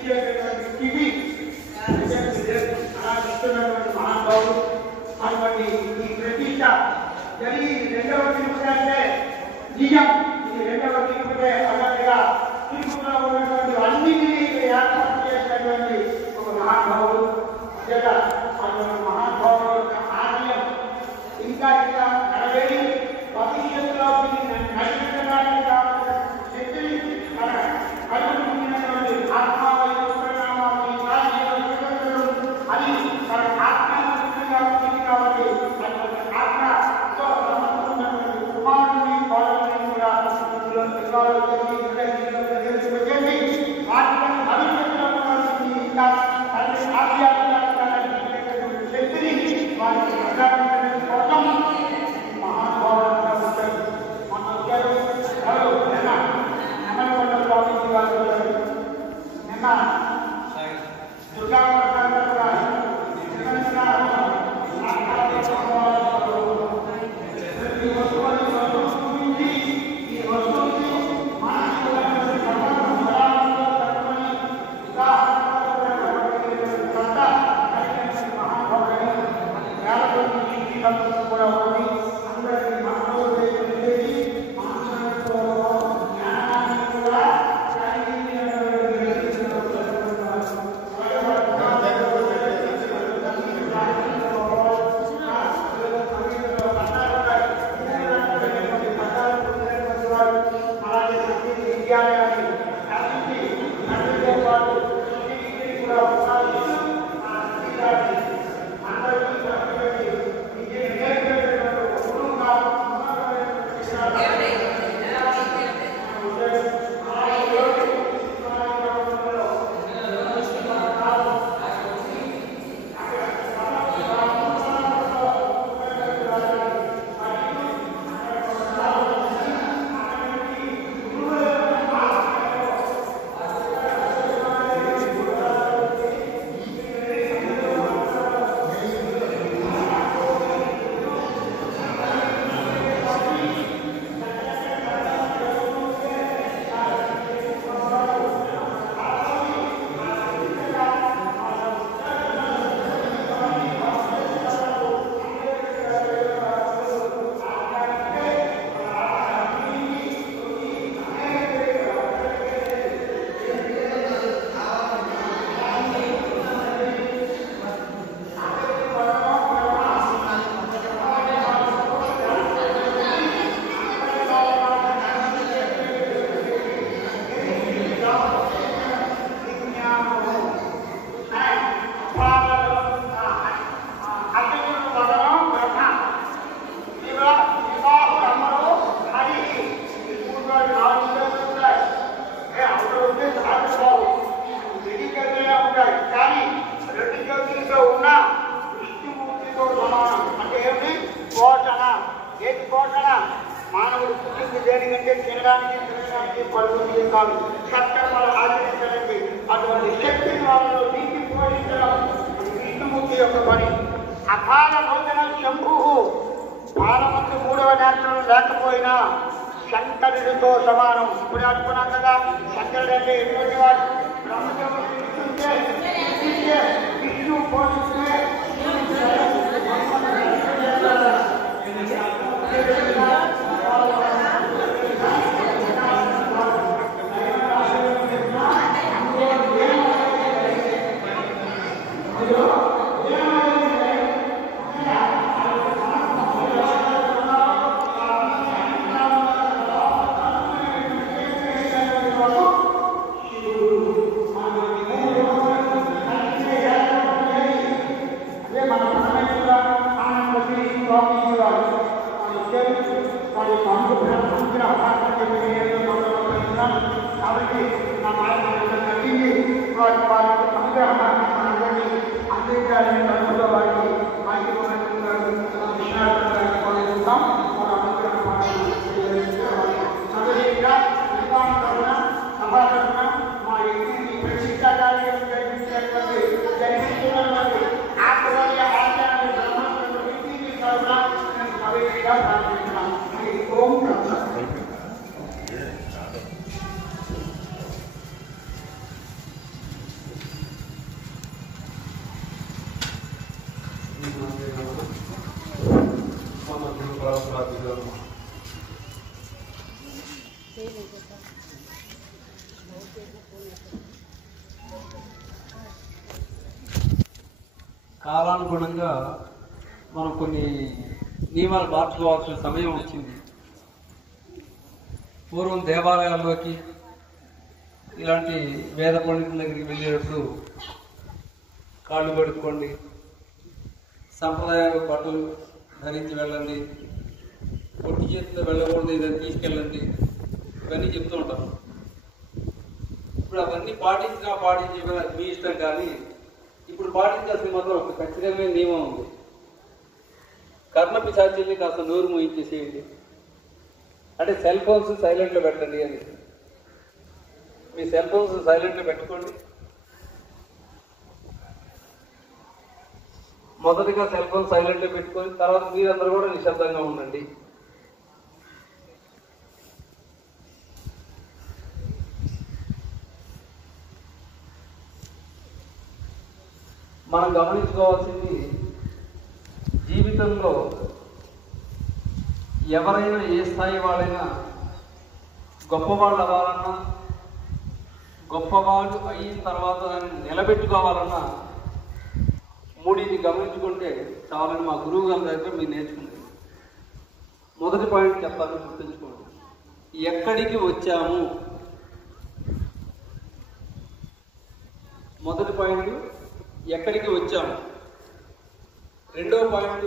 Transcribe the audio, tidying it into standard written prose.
ఇచ్చేటటువంటి స్థితి అలా ఇస్తున్నటువంటి మహానుభావులు. అటువంటి ఈ ప్రతిష్ట జరిగి రెండవ తిరుపతి అంటే నిజం. ఇది రెండవ తిరుపతి అన్నట్టుగా తిరుపతిలో ఉన్నటువంటి అన్నింటినీ ఏర్పాటు చేసినటువంటి ఒక మహానుభావులు. అటువంటి మహానుభావుల యొక్క ఆశయం ఇంకా ఇంకా నెరవేరి భవిష్యత్తులో నడిపించడానికి కావాల్సిన శక్తిని మన కలుగుతున్నటువంటి ఆత్మవైపు అది మన ఆత్మీయంగా ఉంటుంది. కాబట్టి ఆత్మతో సంబంధించినటువంటి కుమారుని కోడలని కూడా ఇందులో తెలియజేసి వాటిని భవిష్యత్తులో ఇంకా శక్తిని వారికి ప్రజాపించడం కోసం మహానుభావులుగా ఉంటారు. మన వచ్చారు నిన్న స్వామి వారు నిన్న దుర్గా కూడా ఉంది. అందరికీ మహానుభావులు మానవుడు పుట్టింది దేనికంటే తినడానికి పనులు కాదు, సత్కర్మలు ఆచరించడానికి. అటువంటి శక్తిని వాళ్ళలో నీటి పోషించడం విష్ణుమూర్తి యొక్క పని. అకాల భోజన శంభు పాలమందు 3వ నేత్రం లేకపోయినా శంకరుడితో సమానం. ఇప్పుడు అనుకున్నాం కదా, శంకరుడు అంటే ఎటువంటి వాడు? బ్రహ్మదేవుడు విష్ణు పోషిస్తే కాబట్టి నా మాట నచ్చింది. వారి అనుగ్రహాన్ని అందించాలని కలుపులో వారికి వారికి విషయాలుతాం. మన అనుగ్రహంగా సభా తరఫున మా ఇంటిని ప్రతిష్ట కార్యక్రమం జరిగిస్తున్నటువంటి ఆత్మీయ ఆచార్య బ్రహ్మాండ ఇంటిని తరఫున నేను సభ్యుడిగా ప్రార్థిస్తున్నాను. ఓం కాలానుగుణంగా మనం కొన్ని నియమాలు మార్చుకోవాల్సిన సమయం వచ్చింది. పూర్వం దేవాలయాల్లోకి ఇలాంటి వేద పండితుల దగ్గరికి వెళ్ళేటప్పుడు కాళ్ళు కడుక్కోండి, సంప్రదాయ బట్టలు ధరించి వెళ్ళండి, పొట్టి చేతితో వెళ్ళకూడదు, ఇదని తీసుకెళ్ళండి, ఇవన్నీ చెప్తూ ఉంటారు. ఇప్పుడు అవన్నీ పాటించే మీ ఇష్టం. కానీ ఇప్పుడు పాటించాల్సిన మాత్రం ఒక ఖచ్చితమైన నియమం ఉంది. కర్ణ పిశాచిని కాస్త నోరు మూయించేసేయండి, అంటే సెల్ ఫోన్స్ సైలెంట్లో పెట్టండి అని. మీ సెల్ ఫోన్స్ సైలెంట్లో పెట్టుకోండి. మొదటిగా సెల్ ఫోన్ సైలెంట్లో పెట్టుకొని తర్వాత మీరందరూ కూడా నిశ్శబ్దంగా ఉండండి. మనం గమనించుకోవాల్సింది, జీవితంలో ఎవరైనా ఏ స్థాయి వాళ్ళైనా గొప్పవాళ్ళు అవ్వాలన్నా, గొప్పవాళ్ళు అయిన తర్వాత దాన్ని నిలబెట్టుకోవాలన్నా మూడింటిని గమనించుకుంటే చాలని మా గురువు గారి దగ్గర మీరు నేర్చుకుంది. మొదటి పాయింట్ చెప్పాలని గుర్తుంచుకోండి, ఎక్కడికి వచ్చాము. మొదటి పాయింట్ ఎక్కడికి వచ్చాము. రెండో పాయింట్